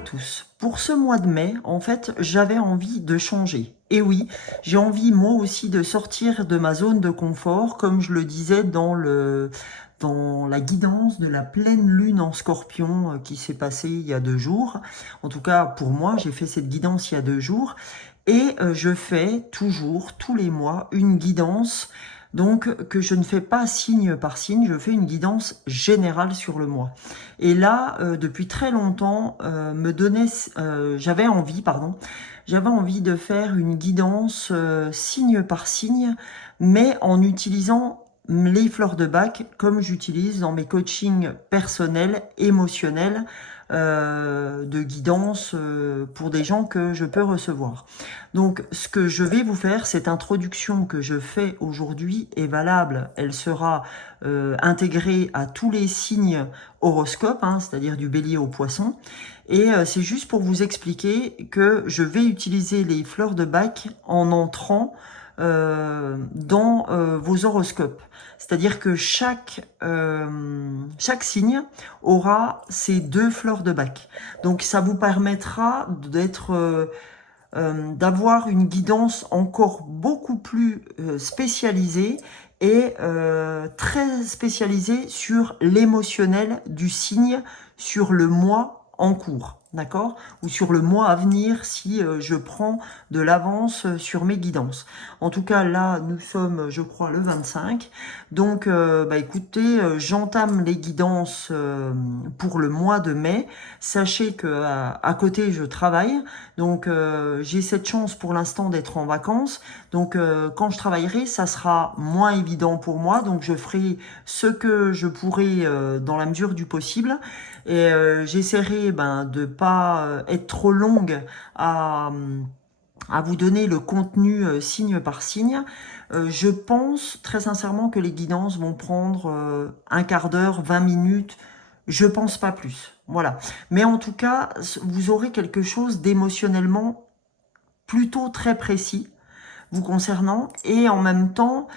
tous. Pour ce mois de mai, en fait, j'avais envie de changer. Et oui, j'ai envie moi aussi de sortir de ma zone de confort, comme je le disais dans la guidance de la pleine lune en Scorpion qui s'est passée il y a 2 jours. En tout cas, pour moi, j'ai fait cette guidance il y a 2 jours. Et je fais toujours, tous les mois, une guidance, donc que je ne fais pas signe par signe, je fais une guidance générale sur le mois. Et là, depuis très longtemps, j'avais envie de faire une guidance signe par signe, mais en utilisant les fleurs de bac comme j'utilise dans mes coachings personnels, émotionnels, de guidance pour des gens que je peux recevoir. Donc, ce que je vais vous faire, cette introduction que je fais aujourd'hui est valable. Elle sera intégrée à tous les signes horoscopes, hein, c'est-à-dire du bélier au poisson. Et c'est juste pour vous expliquer que je vais utiliser les fleurs de bac en entrant dans vos horoscopes. C'est-à-dire que chaque signe aura ces 2 fleurs de bac. Donc ça vous permettra d'avoir une guidance encore beaucoup plus spécialisée et très spécialisée sur l'émotionnel du signe, sur le mois en cours, d'accord? Ou sur le mois à venir si je prends de l'avance sur mes guidances. En tout cas, là, nous sommes, je crois, le 25. Donc, écoutez, j'entame les guidances pour le mois de mai. Sachez que à côté, je travaille. Donc, j'ai cette chance pour l'instant d'être en vacances. Donc, quand je travaillerai, ça sera moins évident pour moi. Donc, je ferai ce que je pourrai dans la mesure du possible. Et j'essaierai de pas être trop longue à, à vous donner le contenu signe par signe. Je pense très sincèrement que les guidances vont prendre un quart d'heure, 20 minutes. Je pense pas plus. Voilà. Mais en tout cas, vous aurez quelque chose d'émotionnellement plutôt très précis vous concernant et en même temps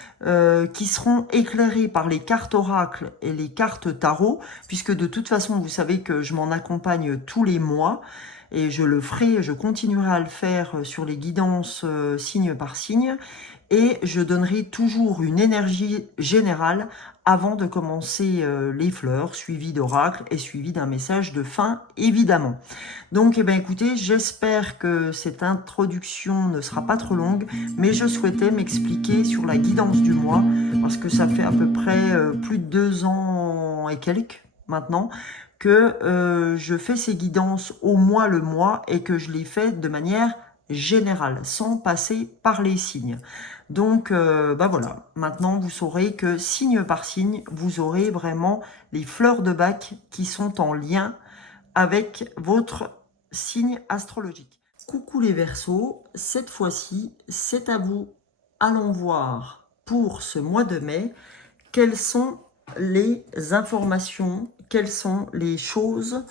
qui seront éclairés par les cartes oracles et les cartes tarot, puisque de toute façon, vous savez que je m'en accompagne tous les mois et je le ferai, je continuerai à le faire sur les guidances signe par signe et je donnerai toujours une énergie générale avant de commencer les fleurs, suivi d'oracles et suivi d'un message de fin, évidemment. Donc, écoutez, j'espère que cette introduction ne sera pas trop longue, mais je souhaitais m'expliquer sur la guidance du mois, parce que ça fait à peu près plus de 2 ans et quelques maintenant que je fais ces guidances au mois le mois et que je les fais de manière générale, sans passer par les signes. Donc, voilà, maintenant vous saurez que signe par signe, vous aurez vraiment les fleurs de bac qui sont en lien avec votre signe astrologique. Coucou les Verseaux, cette fois-ci, c'est à vous. Allons voir pour ce mois de mai quelles sont les informations, quelles sont les choses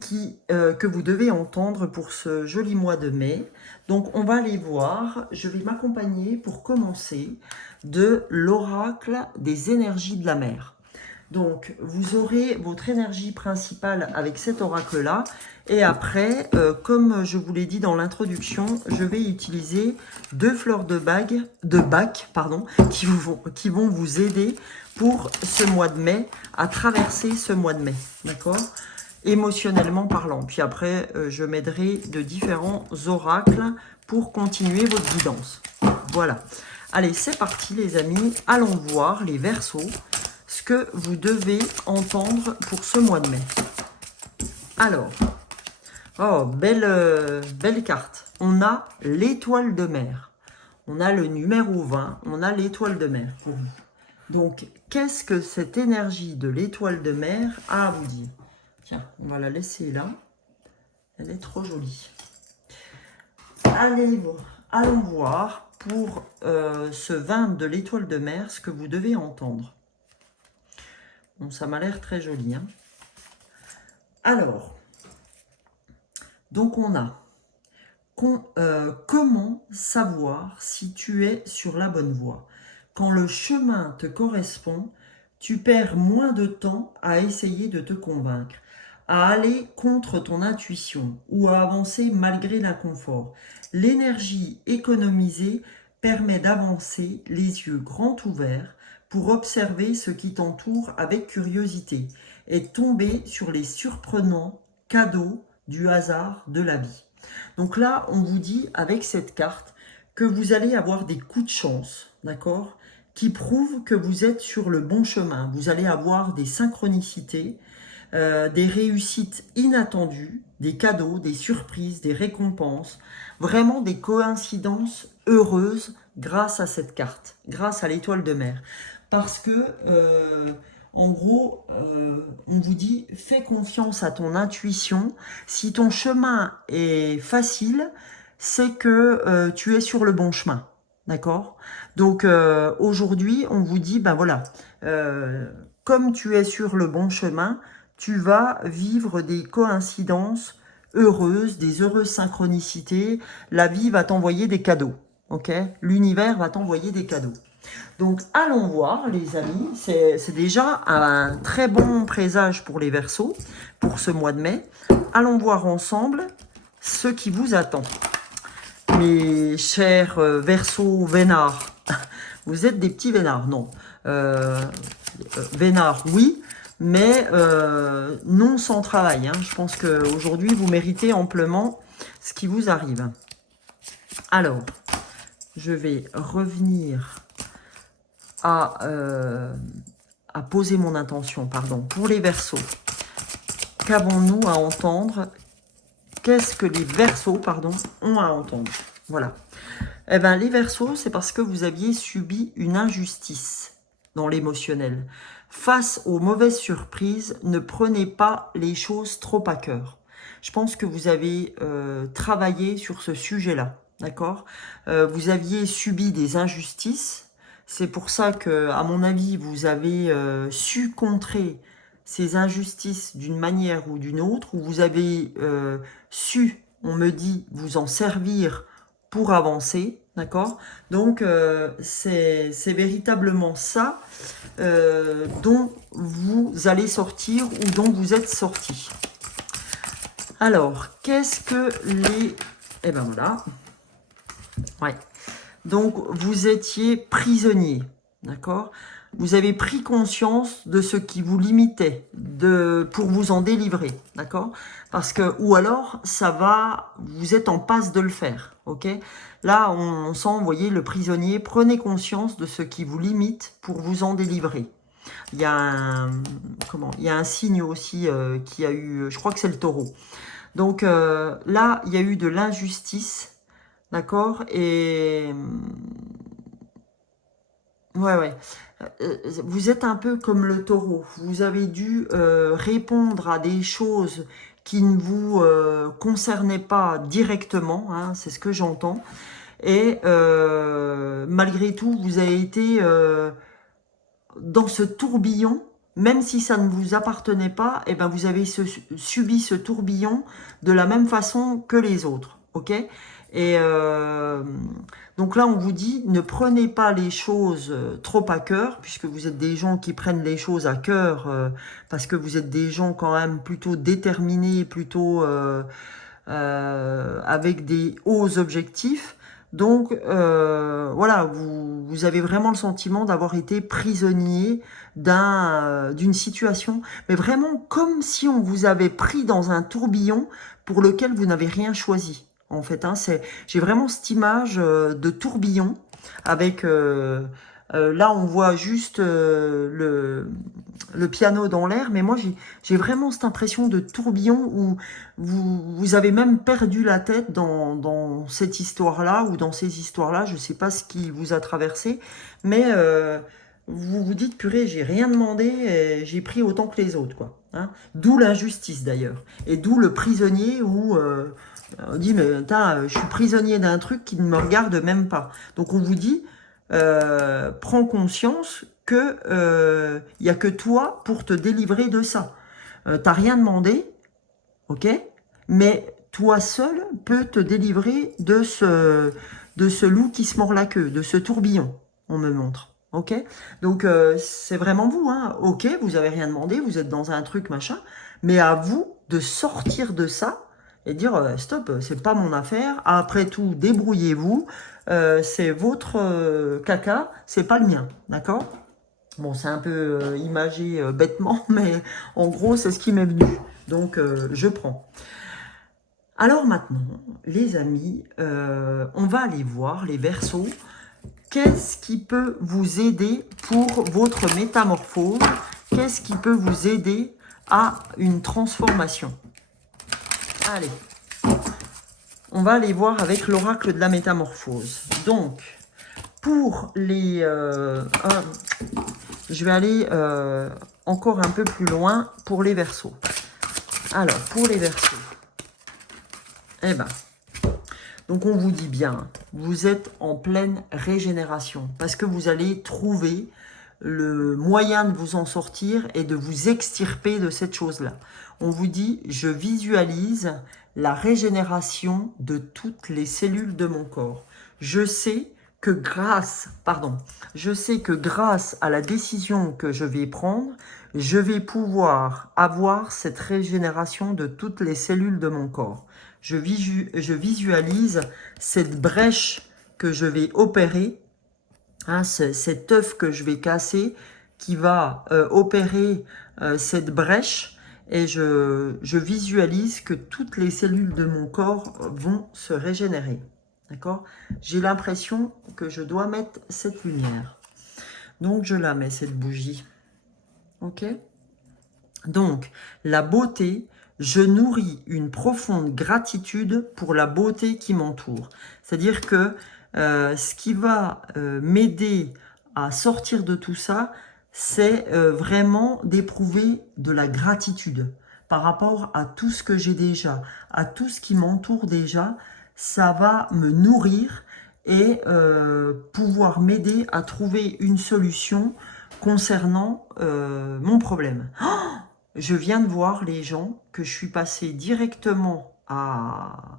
que vous devez entendre pour ce joli mois de mai. Donc on va aller voir, je vais m'accompagner pour commencer de l'oracle des énergies de la mer. Donc, vous aurez votre énergie principale avec cet oracle-là. Et après, comme je vous l'ai dit dans l'introduction, je vais utiliser 2 fleurs de bac, qui vont vous aider pour ce mois de mai, à traverser ce mois de mai. D'accord? Émotionnellement parlant. Puis après, je m'aiderai de différents oracles pour continuer votre guidance. Voilà. Allez, c'est parti les amis. Allons voir les Verseaux ce que vous devez entendre pour ce mois de mai. Alors, oh, belle carte. On a l'étoile de mer. On a le numéro 20. On a l'étoile de mer pour vous. Donc, qu'est-ce que cette énergie de l'étoile de mer a à vous dire? Tiens, on va la laisser là. Elle est trop jolie. Allons voir pour ce 20 de l'étoile de mer ce que vous devez entendre. Bon, ça m'a l'air très joli. Hein. Alors, donc on a comment savoir si tu es sur la bonne voie? Quand le chemin te correspond, tu perds moins de temps à essayer de te convaincre. à aller contre ton intuition ou à avancer malgré l'inconfort. L'énergie économisée permet d'avancer les yeux grands ouverts pour observer ce qui t'entoure avec curiosité et tomber sur les surprenants cadeaux du hasard de la vie. Donc là, on vous dit avec cette carte que vous allez avoir des coups de chance, d'accord, qui prouvent que vous êtes sur le bon chemin. Vous allez avoir des synchronicités, des réussites inattendues, des cadeaux, des surprises, des récompenses, vraiment des coïncidences heureuses grâce à cette carte, grâce à l'étoile de mer. Parce que, en gros, on vous dit, fais confiance à ton intuition. Si ton chemin est facile, c'est que tu es sur le bon chemin. D'accord? Donc, aujourd'hui, on vous dit, ben voilà, comme tu es sur le bon chemin, tu vas vivre des coïncidences heureuses, des heureuses synchronicités. La vie va t'envoyer des cadeaux. Ok? L'univers va t'envoyer des cadeaux. Donc, allons voir, les amis. C'est déjà un très bon présage pour les Verseaux, pour ce mois de mai. Allons voir ensemble ce qui vous attend. Mes chers Verseaux vénards, vous êtes des petits vénards, non. Vénards, oui, mais non sans travail. Hein. Je pense qu'aujourd'hui, vous méritez amplement ce qui vous arrive. Alors, je vais revenir à poser mon intention, pardon, pour les Verseaux. Qu'avons-nous à entendre? Qu'est-ce que les Verseaux, pardon, ont à entendre? Voilà. Eh bien, les Verseaux, c'est parce que vous aviez subi une injustice dans l'émotionnel. Face aux mauvaises surprises, ne prenez pas les choses trop à cœur. Je pense que vous avez travaillé sur ce sujet-là, d'accord? Vous aviez subi des injustices. C'est pour ça que, à mon avis, vous avez su contrer ces injustices d'une manière ou d'une autre, ou vous avez su, on me dit, vous en servir pour avancer, d'accord? Donc, c'est véritablement ça dont vous allez sortir ou dont vous êtes sorti. Alors, qu'est-ce que les... Eh ben voilà. Ouais. Donc, vous étiez prisonnier, d'accord? Vous avez pris conscience de ce qui vous limitait pour vous en délivrer, d'accord? Parce que, ou alors, ça va, vous êtes en passe de le faire, ok? Là, on sent, vous voyez, le prisonnier, prenez conscience de ce qui vous limite pour vous en délivrer. Il y a un signe aussi qui a eu, je crois que c'est le taureau. Donc là, il y a eu de l'injustice, d'accord? Et ouais. Vous êtes un peu comme le taureau. Vous avez dû répondre à des choses qui ne vous concernaient pas directement, hein, c'est ce que j'entends. Et malgré tout, vous avez été dans ce tourbillon, même si ça ne vous appartenait pas, et ben vous avez subi ce tourbillon de la même façon que les autres, ok? Et donc là, on vous dit, ne prenez pas les choses trop à cœur, puisque vous êtes des gens qui prennent les choses à cœur, parce que vous êtes des gens quand même plutôt déterminés, plutôt avec des hauts objectifs. Donc, voilà, vous avez vraiment le sentiment d'avoir été prisonnier d'une situation, mais vraiment comme si on vous avait pris dans un tourbillon pour lequel vous n'avez rien choisi. En fait, hein, j'ai vraiment cette image de tourbillon avec... là, on voit juste le piano dans l'air, mais moi, j'ai vraiment cette impression de tourbillon où vous avez même perdu la tête dans cette histoire-là ou dans ces histoires-là. Je ne sais pas ce qui vous a traversé, mais vous vous dites, purée, j'ai rien demandé, j'ai pris autant que les autres, quoi. Hein. D'où l'injustice, d'ailleurs. Et d'où le prisonnier où... on dit, mais je suis prisonnier d'un truc qui ne me regarde même pas. Donc, on vous dit... prends conscience que il y a que toi pour te délivrer de ça. T'as rien demandé, ok, mais toi seul peux te délivrer de ce loup qui se mord la queue, de ce tourbillon, on me montre. Ok, donc c'est vraiment vous, hein. Ok, vous avez rien demandé, vous êtes dans un truc machin, mais à vous de sortir de ça et dire stop, c'est pas mon affaire. Après tout, débrouillez-vous. C'est votre caca, c'est pas le mien, d'accord? Bon, c'est un peu imagé bêtement, mais en gros, c'est ce qui m'est venu. Donc, je prends. Alors maintenant, les amis, on va aller voir les Verseaux. Qu'est-ce qui peut vous aider pour votre métamorphose? Qu'est-ce qui peut vous aider à une transformation? Allez, on va aller voir avec l'oracle de la métamorphose. Donc, pour les... je vais aller encore un peu plus loin pour les Verseaux. Alors, pour les Verseaux, eh ben, donc on vous dit bien, vous êtes en pleine régénération parce que vous allez trouver le moyen de vous en sortir et de vous extirper de cette chose-là. On vous dit, je visualise la régénération de toutes les cellules de mon corps. Je sais que grâce à la décision que je vais prendre, je vais pouvoir avoir cette régénération de toutes les cellules de mon corps. Je visualise cette brèche que je vais opérer, hein, cet œuf que je vais casser, qui va opérer cette brèche, et je visualise que toutes les cellules de mon corps vont se régénérer. D'accord? J'ai l'impression que je dois mettre cette lumière. Donc, je la mets, cette bougie. Ok? Donc, la beauté, je nourris une profonde gratitude pour la beauté qui m'entoure. C'est-à-dire que ce qui va m'aider à sortir de tout ça, c'est vraiment d'éprouver de la gratitude par rapport à tout ce que j'ai déjà, à tout ce qui m'entoure déjà. Ça va me nourrir et pouvoir m'aider à trouver une solution concernant mon problème. Oh, je viens de voir les gens que je suis passé directement à...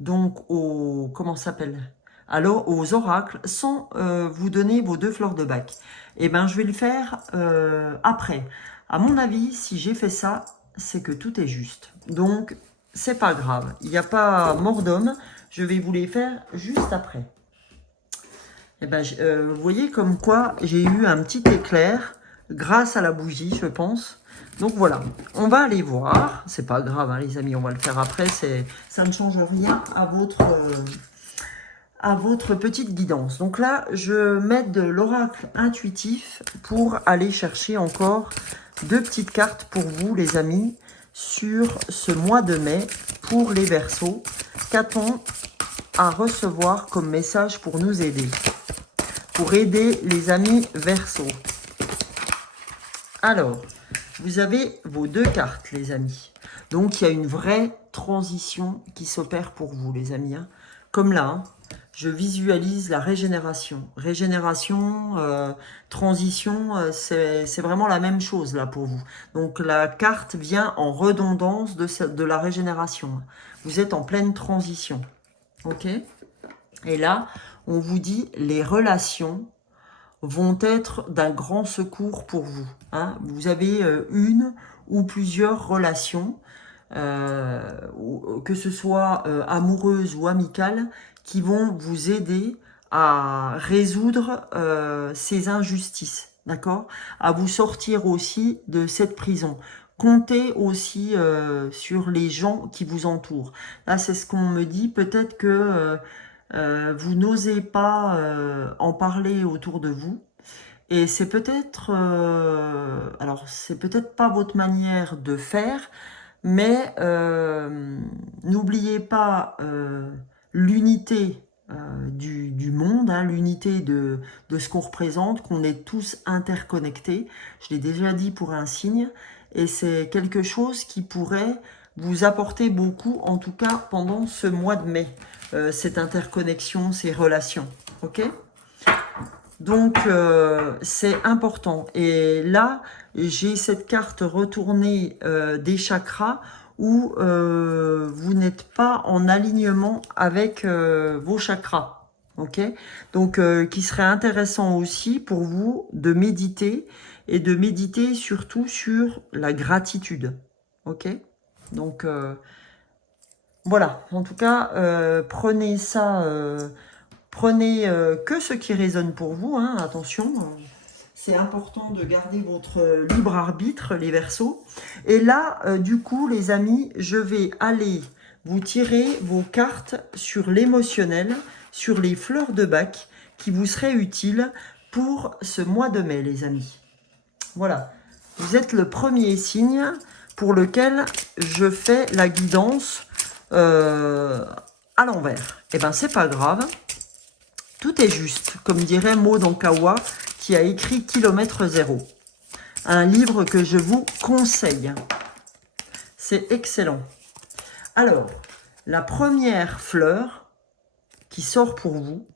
Donc, comment ça s'appelle? Alors, aux oracles, sans vous donner vos 2 fleurs de bac. Eh bien, je vais le faire après. À mon avis, si j'ai fait ça, c'est que tout est juste. Donc, c'est pas grave. Il n'y a pas mort d'homme. Je vais vous les faire juste après. Eh ben, vous voyez comme quoi j'ai eu un petit éclair grâce à la bougie, je pense. Donc voilà, on va aller voir. C'est pas grave, hein, les amis, on va le faire après. Ça ne change rien à votre petite guidance. Donc là, je mets de l'oracle intuitif pour aller chercher encore 2 petites cartes pour vous, les amis, sur ce mois de mai pour les Verseaux. Qu'a-t-on à recevoir comme message pour nous aider? Pour aider les amis Verseaux. Alors, vous avez vos 2 cartes, les amis. Donc, il y a une vraie transition qui s'opère pour vous, les amis. Hein. Comme là, hein, je visualise la régénération. Régénération, transition, c'est vraiment la même chose là pour vous. Donc, la carte vient en redondance de la régénération. Vous êtes en pleine transition. Ok? Et là, on vous dit les relations vont être d'un grand secours pour vous. Hein. Vous avez une ou plusieurs relations, que ce soit amoureuses ou amicales, qui vont vous aider à résoudre ces injustices, d'accord? À vous sortir aussi de cette prison. Comptez aussi sur les gens qui vous entourent. Là, c'est ce qu'on me dit. Peut-être que vous n'osez pas en parler autour de vous. Et c'est peut-être, alors c'est peut-être pas votre manière de faire, mais n'oubliez pas l'unité du monde, hein, l'unité de ce qu'on représente, qu'on est tous interconnectés. Je l'ai déjà dit pour un signe, et c'est quelque chose qui pourrait vous apporter beaucoup, en tout cas pendant ce mois de mai, cette interconnexion, ces relations. Ok ? Donc, c'est important. Et là, j'ai cette carte retournée des chakras où vous n'êtes pas en alignement avec vos chakras. Ok? Donc, qui serait intéressant aussi pour vous de méditer et de méditer surtout sur la gratitude. ok? Donc, voilà. En tout cas, prenez ça, prenez que ce qui résonne pour vous, hein, attention. C'est important de garder votre libre arbitre, les Verseaux. Et là, du coup, les amis, je vais aller vous tirer vos cartes sur l'émotionnel, sur les fleurs de bac qui vous seraient utiles pour ce mois de mai, les amis. Voilà. Vous êtes le premier signe pour lequel je fais la guidance à l'envers. Eh bien, c'est pas grave. Tout est juste, comme dirait Maud Ankawa, qui a écrit Kilomètre Zéro. Un livre que je vous conseille. C'est excellent. Alors, la première fleur qui sort pour vous,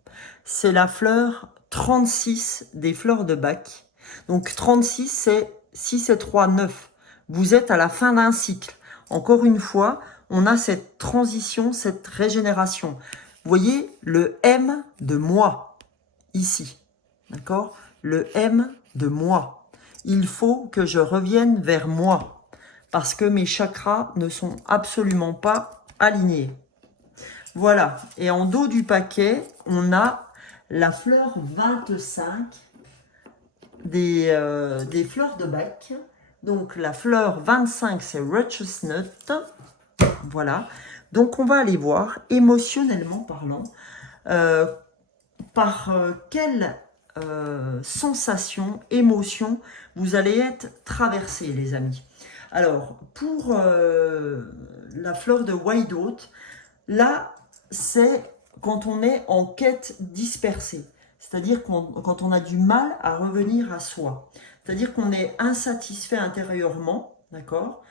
c'est la fleur 36 des fleurs de bac. Donc 36, c'est 6 et 3, 9. Vous êtes à la fin d'un cycle. Encore une fois, on a cette transition, cette régénération. Vous voyez le M de moi, ici. D'accord? Le M de moi. Il faut que je revienne vers moi. Parce que mes chakras ne sont absolument pas alignés. Voilà. Et en dos du paquet, on a la fleur 25 des fleurs de bac. Donc la fleur 25, c'est Righteous Nut. Voilà. Donc on va aller voir, émotionnellement parlant, par quelle sensation, émotion vous allez être traversé, les amis. Alors, pour la fleur de White Oat, là, c'est quand on est en quête dispersée. C'est-à-dire quand on a du mal à revenir à soi. C'est-à-dire qu'on est insatisfait intérieurement, d'accord,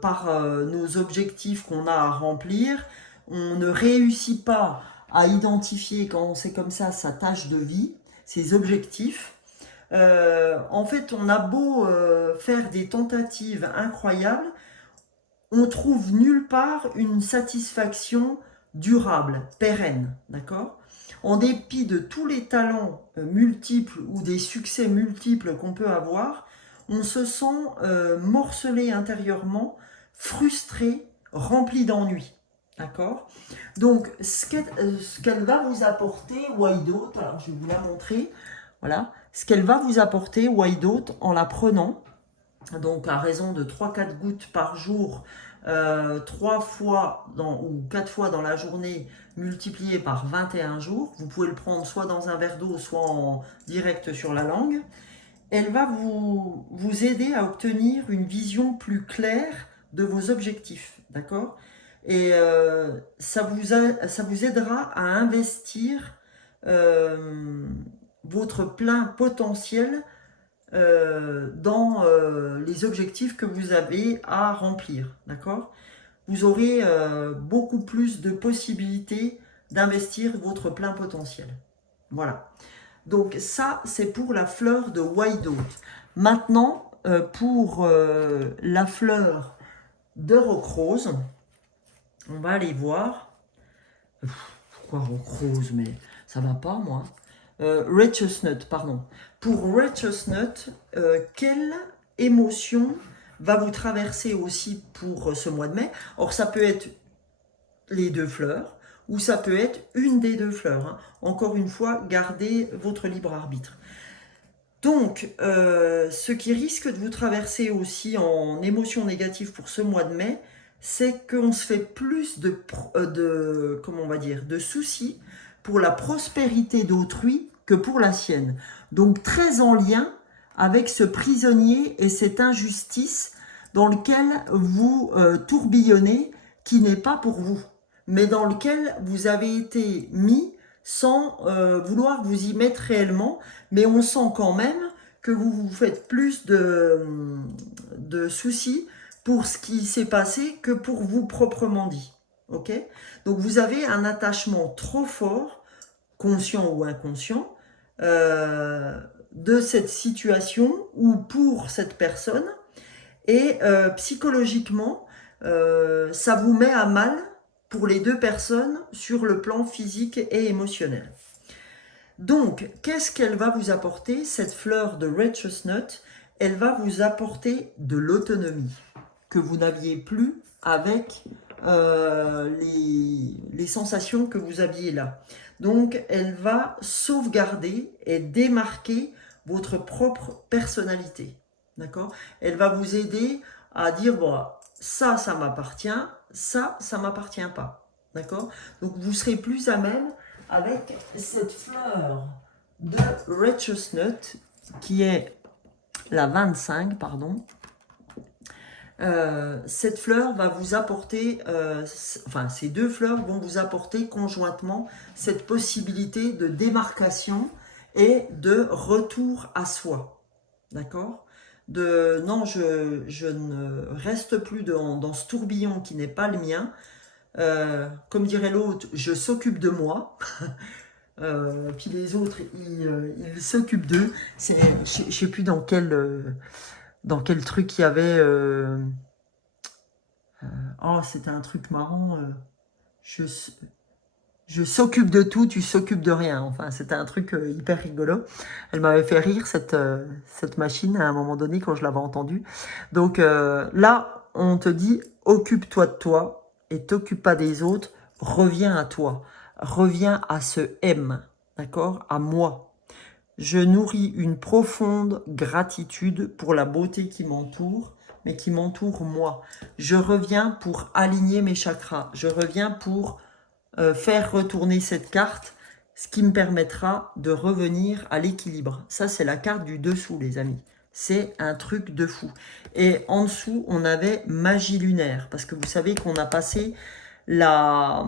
par nos objectifs qu'on a à remplir. On ne réussit pas à identifier, quand c'est comme ça, sa tâche de vie, ses objectifs. En fait, on a beau faire des tentatives incroyables, on trouve nulle part une satisfaction durable, pérenne, d'accord? En dépit de tous les talents multiples ou des succès multiples qu'on peut avoir, on se sent morcelé intérieurement, frustré, rempli d'ennui, d'accord? Donc, ce qu'elle va vous apporter, White Oat, alors je vais vous la montrer, voilà, ce qu'elle va vous apporter, White Oat, en la prenant, donc à raison de 3-4 gouttes par jour, 3 fois ou 4 fois dans la journée, multiplié par 21 jours. Vous pouvez le prendre soit dans un verre d'eau, soit en direct sur la langue. Elle va vous aider à obtenir une vision plus claire de vos objectifs, d'accord? Et ça vous aidera à investir votre plein potentiel dans les objectifs que vous avez à remplir, d'accord? Vous aurez beaucoup plus de possibilités d'investir votre plein potentiel. Voilà. Donc ça, c'est pour la fleur de White Oat. Maintenant, pour la fleur de rock rose, on va aller voir. Pourquoi rock rose? Mais ça va pas, moi. Righteous Nut, pardon. Pour Righteous Nut, quelle émotion va vous traverser aussi pour ce mois de mai? Or, ça peut être les deux fleurs, ou ça peut être une des deux fleurs. Hein. Encore une fois, gardez votre libre arbitre. Donc, ce qui risque de vous traverser aussi en émotion négative pour ce mois de mai, c'est qu'on se fait plus comment on va dire, de soucis pour la prospérité d'autrui que pour la sienne. Donc, très en lien avec ce prisonnier et cette injustice dans lequel vous tourbillonnez, qui n'est pas pour vous, mais dans lequel vous avez été mis sans vouloir vous y mettre réellement, mais on sent quand même que vous vous faites plus de soucis pour ce qui s'est passé que pour vous proprement dit. Ok? Donc vous avez un attachement trop fort, conscient ou inconscient, de cette situation ou pour cette personne, et psychologiquement, ça vous met à mal pour les deux personnes sur le plan physique et émotionnel. Donc, qu'est-ce qu'elle va vous apporter, cette fleur de Righteous Nut? Elle va vous apporter de l'autonomie. que vous n'aviez plus avec les sensations que vous aviez là. Donc, elle va sauvegarder et démarquer votre propre personnalité. D'accord? Elle va vous aider à dire, bon, ça m'appartient, ça m'appartient pas. D'accord? Donc, vous serez plus à même avec cette fleur de Red Chestnut, qui est la 25, pardon. Cette fleur va vous apporter, enfin ces deux fleurs vont vous apporter conjointement cette possibilité de démarcation et de retour à soi. D'accord? Non, je ne reste plus dans ce tourbillon qui n'est pas le mien. Comme dirait l'autre, je s'occupe de moi. Puis les autres, ils s'occupent d'eux. Je ne sais plus dans quel truc il y avait. Oh, c'était un truc marrant. Je s'occupe de tout, tu s'occupes de rien. Enfin, c'était un truc hyper rigolo. Elle m'avait fait rire, cette machine, à un moment donné, quand je l'avais entendue. Donc là, on te dit, occupe-toi de toi et t'occupe pas des autres. Reviens à toi. Reviens à ce M, d'accord? À moi. Je nourris une profonde gratitude pour la beauté qui m'entoure, mais qui m'entoure moi. Je reviens pour aligner mes chakras. Je reviens pour faire retourner cette carte, ce qui me permettra de revenir à l'équilibre. Ça, c'est la carte du dessous, les amis. C'est un truc de fou. Et en dessous, on avait magie lunaire, parce que vous savez qu'on a passé la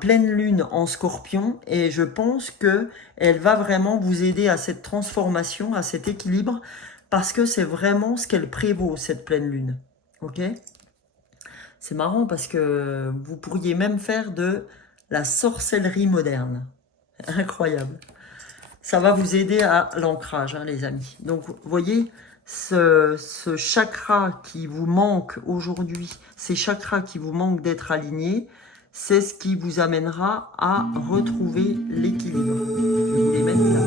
pleine lune en Scorpion, et je pense que elle va vraiment vous aider à cette transformation, à cet équilibre, parce que c'est vraiment ce qu'elle prévaut, cette pleine lune. Ok? C'est marrant parce que vous pourriez même faire de la sorcellerie moderne. Incroyable. Ça va vous aider à l'ancrage, hein, les amis. Donc, vous voyez, ce chakra qui vous manque aujourd'hui, ces chakras qui vous manquent d'être alignés, c'est ce qui vous amènera à retrouver l'équilibre. Je vais vous les mettre là.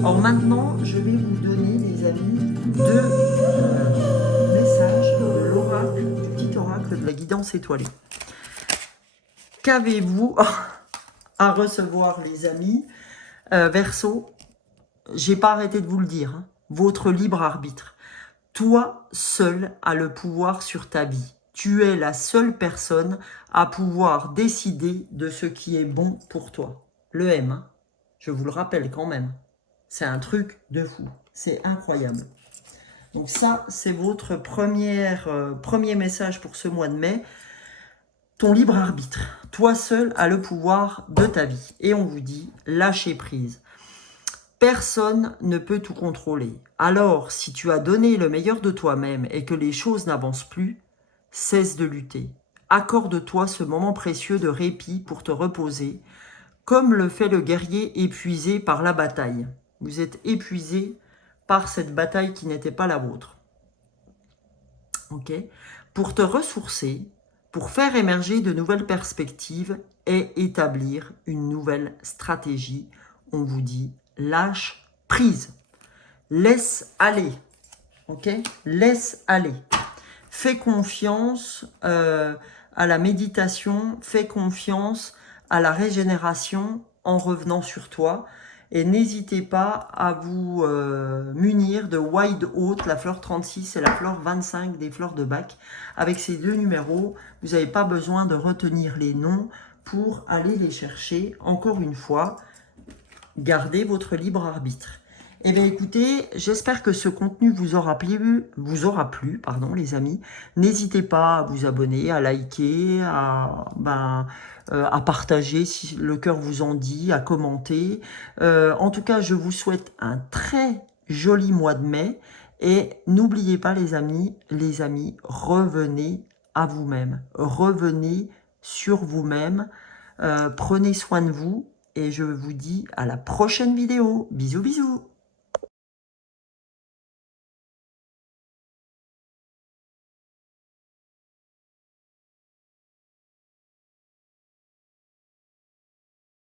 Alors maintenant, je vais vous donner, les amis, deux messages de l'oracle, du petit oracle de la guidance étoilée. Qu'avez-vous à recevoir, les amis? Verseau, j'ai pas arrêté de vous le dire, hein, votre libre arbitre. Toi seul as le pouvoir sur ta vie. Tu es la seule personne à pouvoir décider de ce qui est bon pour toi. Le M, hein, je vous le rappelle quand même. C'est un truc de fou. C'est incroyable. Donc ça, c'est votre premier message pour ce mois de mai. Ton libre arbitre. Toi seul as le pouvoir de ta vie. Et on vous dit, lâchez prise. Personne ne peut tout contrôler. Alors, si tu as donné le meilleur de toi-même et que les choses n'avancent plus, cesse de lutter. Accorde-toi ce moment précieux de répit pour te reposer, comme le fait le guerrier épuisé par la bataille. Vous êtes épuisé par cette bataille qui n'était pas la vôtre. Ok? Pour te ressourcer, pour faire émerger de nouvelles perspectives et établir une nouvelle stratégie, on vous dit lâche prise, laisse aller, ok? Laisse aller. Fais confiance à la méditation, fais confiance à la régénération en revenant sur toi. Et n'hésitez pas à vous munir de Wide Haute, la fleur 36 et la fleur 25 des fleurs de Bach. Avec ces deux numéros, vous n'avez pas besoin de retenir les noms pour aller les chercher. Encore une fois, gardez votre libre arbitre. Eh bien écoutez, j'espère que ce contenu vous aura plu, les amis. N'hésitez pas à vous abonner, à liker, à partager si le cœur vous en dit, à commenter. En tout cas, je vous souhaite un très joli mois de mai. Et n'oubliez pas les amis, revenez à vous-même. Revenez sur vous-même. Prenez soin de vous. Et je vous dis à la prochaine vidéo. Bisous, bisous.